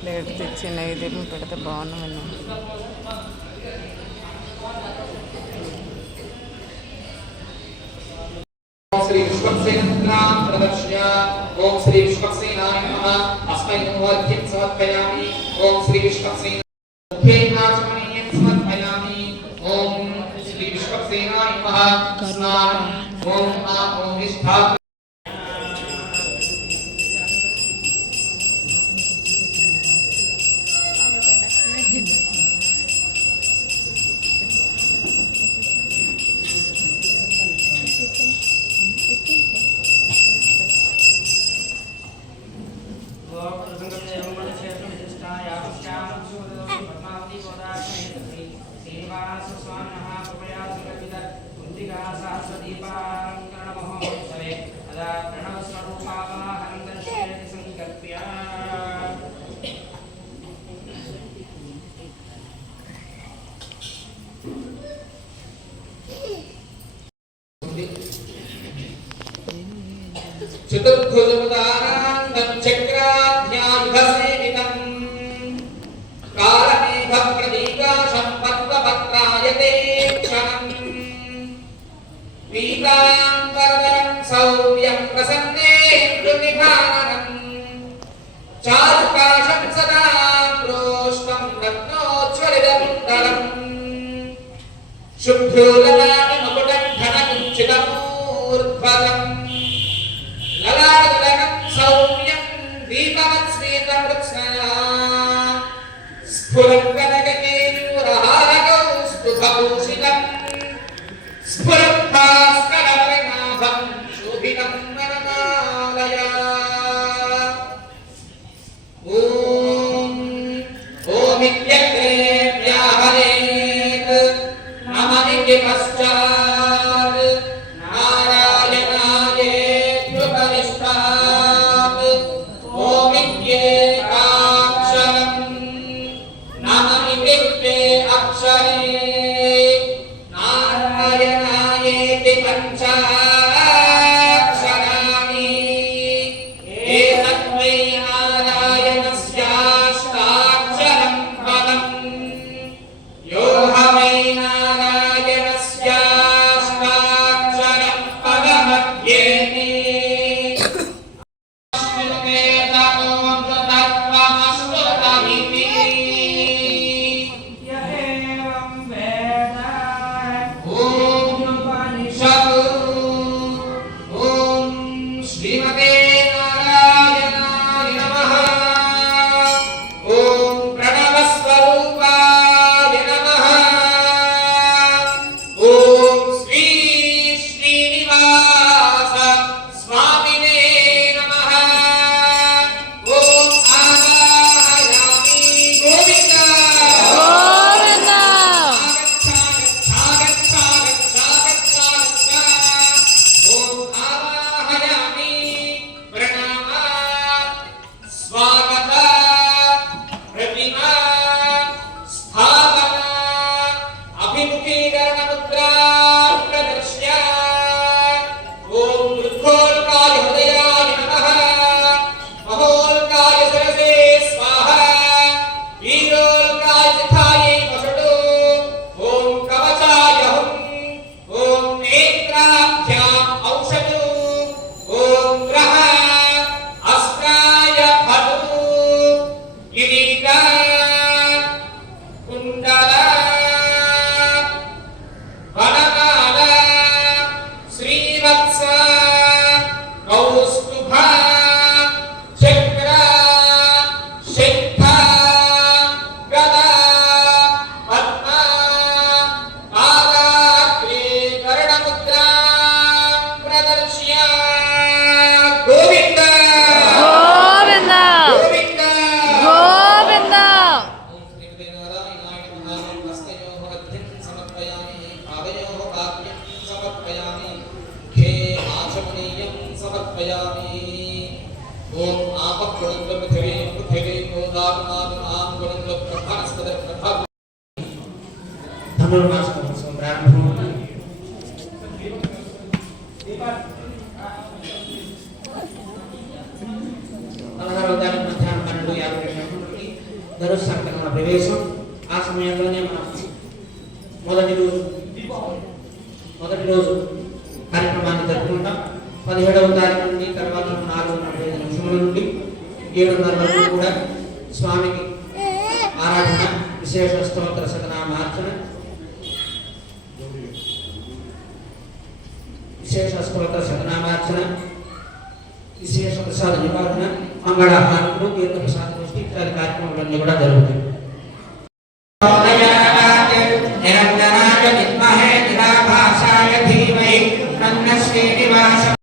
Plate తెచ్చి నైవేద్యం పెడితే బాగున్నాను. श्री विश्वक्सेनां प्रदर्श्य ओम श्री विश्वक्सेनाय नमः अस्मै नमोऽर्घ्यं समर्पयामि ओम श्री विश्वक्सेनाय मुखेनाचमनीयं समर्पयामि ओम श्री विश्वक्सेनाय नमः स्नानं ओम ओम निष्ठा चतुर्भुजमुदानान्दं चक्राध्यायुधसेवितं कालमेघप्रदीकाशं पद्मपत्रायते क्षणम् पीताम्बरधरं सौर्यं प्रसन्नेन्दुनिभाननम् चारुकाशं सदा प्रोष्टं रत्नोज्ज्वलितमुत्तरम् शुभ्रोदनानिमुकुटं धनकुञ्चितमूर्ध्वजम् ललाटतलकं सौम्यं दीपवत्स्मितमृत्स्नया स्फुरत्कनककेयूरहारकौस्तुभभूषितं स्फुरद्भास्करमणिनाभं शोभितं वरमालया ॐ इत्यग्रे व्याहरेत् नम इति पश्चात् ధనుస్సంకరణ ప్రవేశం. ఆ సమయంలోనే మనం మొదటి రోజు కార్యక్రమాన్ని జరుపుకుంటాం. 17వ తారీఖు నుండి తర్వాత 4:45 నిమిషముల నుండి 7:30 వరకు కూడా స్వామికి ఆరాధన, విశేష స్తోత్ర సకనామార్చన, విశేష ప్రసాద నివారణ, మంగళహారతులు, తీర్థ ప్రసాద దృష్టి ఇత్యాది కార్యక్రమాలన్నీ కూడా జరుగుతాయి. నిరంజనాయ విద్మహే నిరాభాసాయ ధీమహి తన్నో శ్రీనివాస